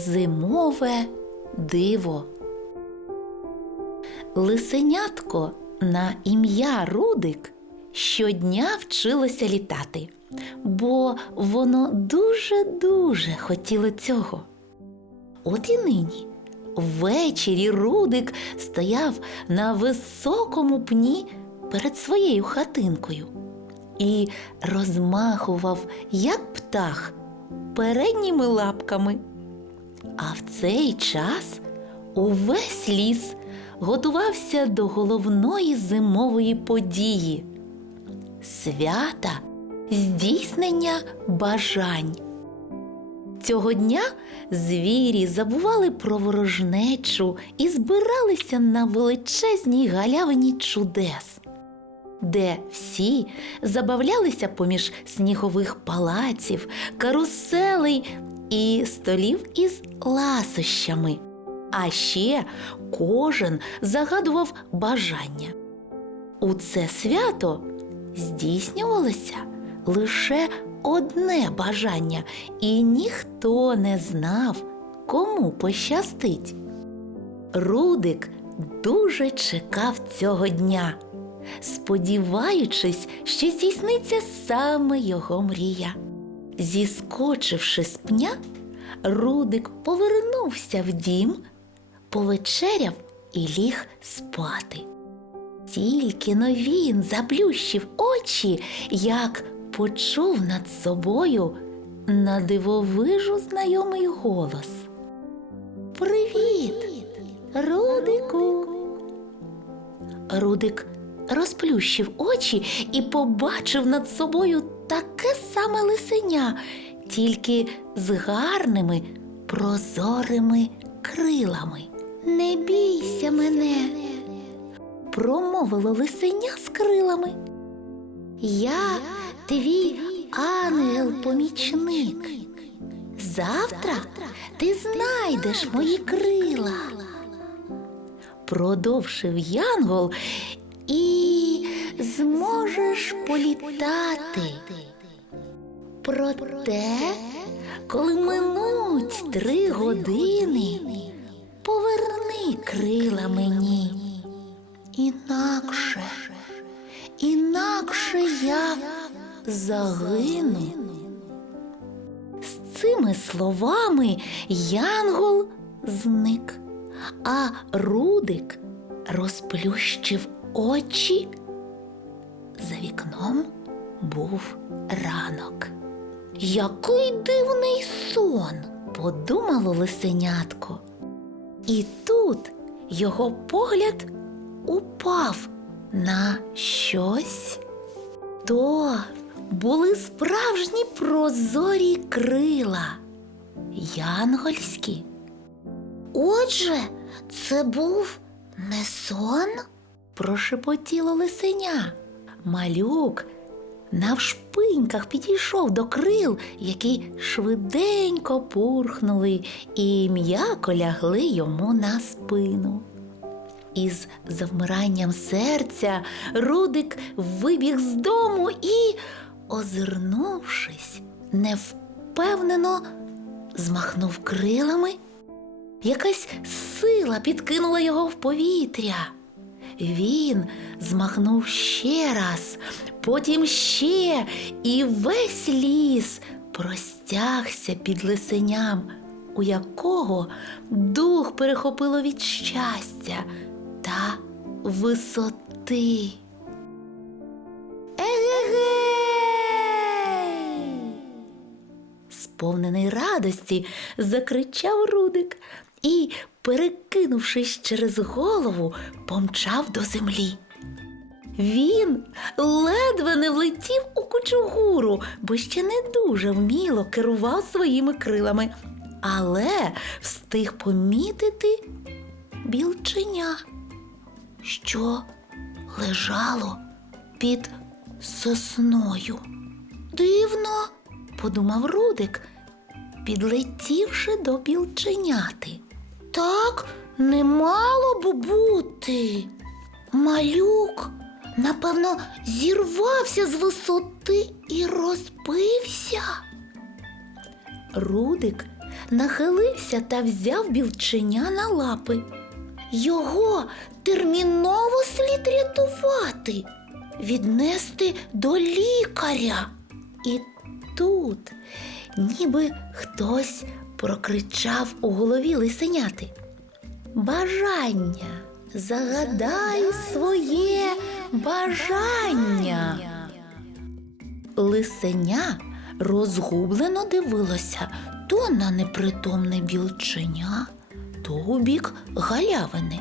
зимове диво. Лисенятко на ім'я Рудик щодня вчилося літати, бо воно дуже-дуже хотіло цього. От і нині ввечері Рудик стояв на високому пні перед своєю хатинкою і розмахував, як птах, передніми лапками. А в цей час увесь ліс готувався до головної зимової події свята здійснення бажань. Цього дня звірі забували про ворожнечу і збиралися на величезній галявині чудес, де всі забавлялися поміж снігових палаців, каруселей і столів із ласощами. А ще кожен загадував бажання. У це свято здійснювалося лише одне бажання, і ніхто не знав, кому пощастить. Рудик дуже чекав цього дня, сподіваючись, що здійсниться саме його мрія. Зіскочивши з пня, Рудик повернувся в дім, повечеряв і ліг спати. Тільки но він заплющив очі, як почув над собою на дивовижу знайомий голос. Привіт, Рудику. Рудик розплющив очі і побачив над собою таке саме лисеня, тільки з гарними прозорими крилами. Не бійся мене, промовило лисеня з крилами. Я твій ангел-помічник. Завтра ти знайдеш мої крила. Продовжив Янгол і зможеш політати. Проте, коли минуть три години, поверни крила мені. Інакше, інакше я загину. З цими словами Янгол зник, а Рудик розплющив очі. Вікном був ранок. Який дивний сон, подумало лисенятко. І тут його погляд упав на щось. То були справжні прозорі крила, янгольські. Отже, це був не сон, прошепотіло лисеня. Малюк навшпиньках підійшов до крил, які швиденько пурхнули і м'яко лягли йому на спину. Із завмиранням серця Рудик вибіг з дому і, озирнувшись, невпевнено змахнув крилами. Якась сила підкинула його в повітря. Він змахнув ще раз, потім ще, і весь ліс простягся під лисеням, у якого дух перехопило від щастя та висоти. Сповнений радості, закричав Рудик і, перекинувшись через голову, помчав до землі. Він ледве не влетів у кучугуру, бо ще не дуже вміло керував своїми крилами, але встиг помітити білченя, що лежало під сосною. Дивно, подумав Рудик, підлетівши до білченяти. Так не мало б бути. Малюк, напевно, зірвався з висоти і розбився. Рудик нахилився та взяв білченя на лапи. Його терміново слід рятувати, віднести до лікаря. І тут, ніби хтось прокричав у голові лисеняти. Бажання, загадай своє бажання. Лисеня розгублено дивилося то на непритомне білченя, то у бік галявини.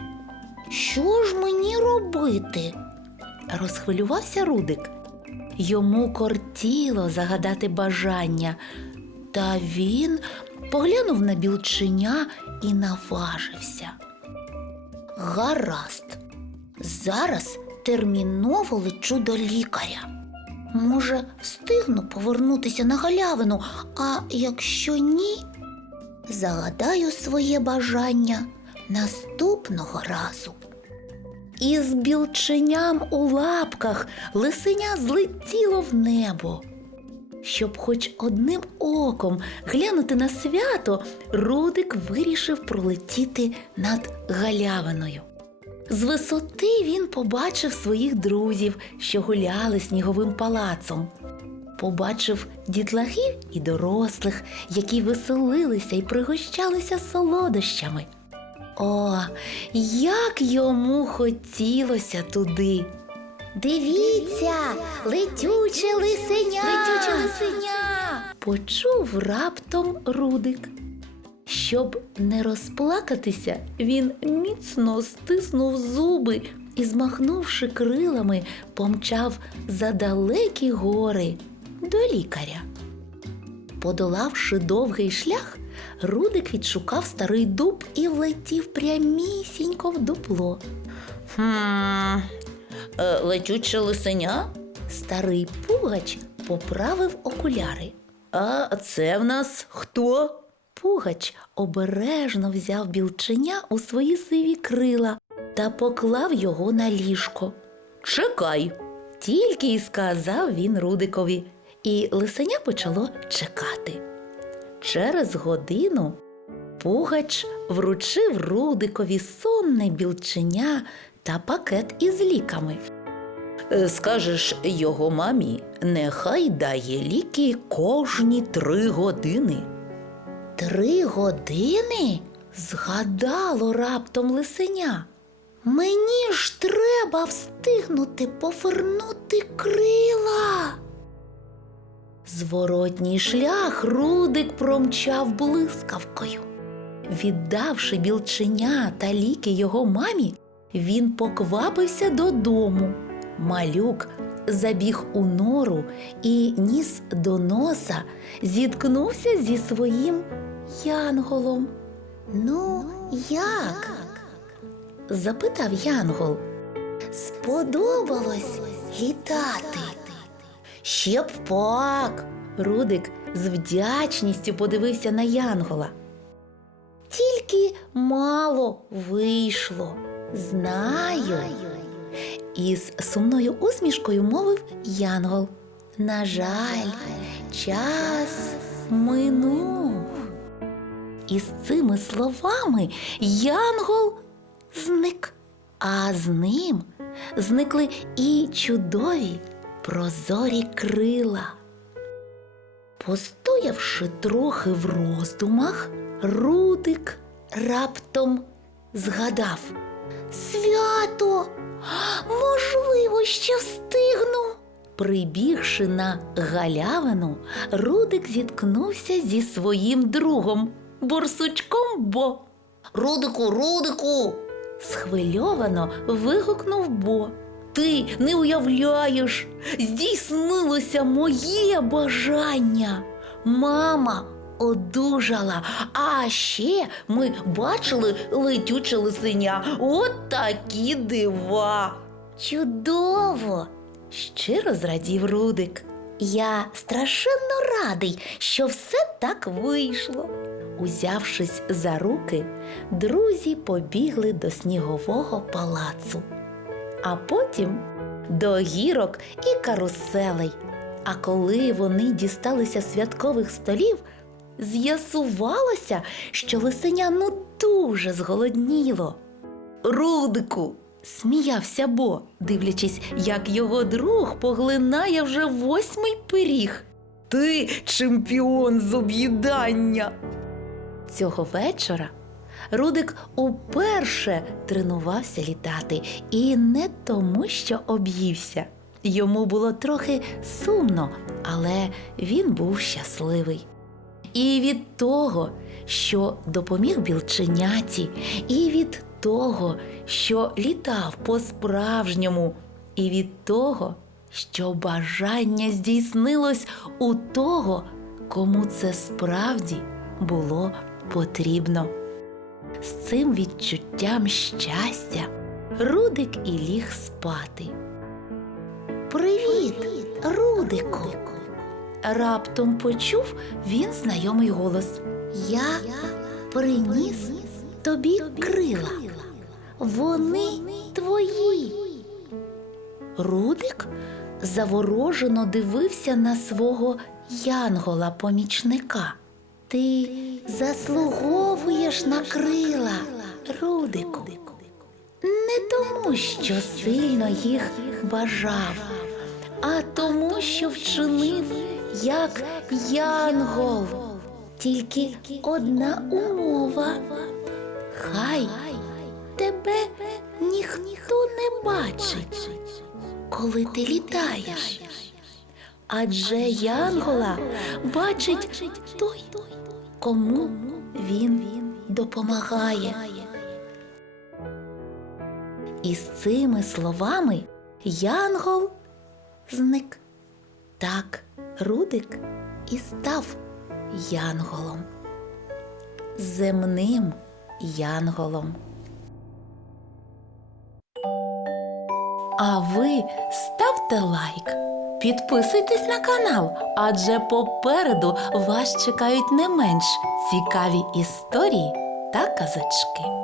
Що ж мені робити? розхвилювався Рудик. Йому кортіло загадати бажання, та він поглянув на білченя і наважився. Гаразд, зараз терміново лечу до лікаря. Може, встигну повернутися на галявину, а якщо ні, загадаю своє бажання наступного разу. Із білченям у лапках лисеня злетіло в небо. Щоб хоч одним оком глянути на свято, Рудик вирішив пролетіти над галявиною. З висоти він побачив своїх друзів, що гуляли сніговим палацом. Побачив дітлахів і дорослих, які веселилися і пригощалися солодощами. О, як йому хотілося туди. Дивіться, летюче лисеня! Летюче лисеня! Почув раптом Рудик. Щоб не розплакатися, він міцно стиснув зуби і, змахнувши крилами, помчав за далекі гори до лікаря. Подолавши довгий шлях, Рудик відшукав старий дуб і влетів прямісінько в дупло. Хм, е, летюче лисеня? Старий пугач поправив окуляри. А це в нас хто? Пугач обережно взяв білченя у свої сиві крила та поклав його на ліжко. Чекай, тільки й сказав він Рудикові, і лисеня почало чекати. Через годину Пугач вручив Рудикові сонне білченя та пакет із ліками. «Е, Скажеш його мамі, нехай дає ліки кожні три години. Три години? Згадало раптом лисеня. Мені ж треба встигнути повернути крила. Зворотній шлях Рудик промчав блискавкою. Віддавши білченя та ліки його мамі, він поквапився додому. Малюк забіг у нору і ніс до носа, зіткнувся зі своїм янголом. Ну, як? запитав янгол. Сподобалось літати. Ще б пак. Рудик з вдячністю подивився на Янгола. Тільки мало вийшло. Знаю. Із сумною усмішкою мовив Янгол. На жаль, час минув. І з цими словами Янгол зник, а з ним зникли і чудові прозорі крила. Постоявши трохи в роздумах, Рудик раптом згадав Свято! Можливо, ще встигну. Прибігши на галявину, Рудик зіткнувся зі своїм другом, борсучком Бо. Рудику, Рудику. схвильовано вигукнув Бо. Ти не уявляєш, здійснилося моє бажання. Мама одужала, а ще ми бачили летюче лисеня. От такі дива. Чудово! щиро зрадів Рудик. Я страшенно радий, що все так вийшло. Узявшись за руки, друзі побігли до снігового палацу а потім до гірок і каруселей. А коли вони дісталися святкових столів, з'ясувалося, що лисеня ну дуже зголодніло. Рудику, сміявся Бо, дивлячись, як його друг поглинає вже восьмий пиріг. Ти чемпіон з об'їдання. Цього вечора Рудик уперше тренувався літати, і не тому, що об'ївся. Йому було трохи сумно, але він був щасливий. І від того, що допоміг білченяті, і від того, що літав по-справжньому, і від того, що бажання здійснилось у того, кому це справді було потрібно. З цим відчуттям щастя Рудик і ліг спати. Привіт, Рудику. Раптом почув він знайомий голос. Я приніс тобі крила. Вони твої. Рудик заворожено дивився на свого янгола-помічника. Ти заслуговуєш на крила, Рудику. Не тому, що сильно їх бажав, а тому, що вчинив як янгол. Тільки одна умова. Хай тебе ніхто не бачить, коли ти літаєш. Адже янгола бачить той, кому він допомагає. І з цими словами янгол зник. Так Рудик і став янголом, земним янголом. А ви ставте лайк, підписуйтесь на канал, адже попереду вас чекають не менш цікаві історії та казочки.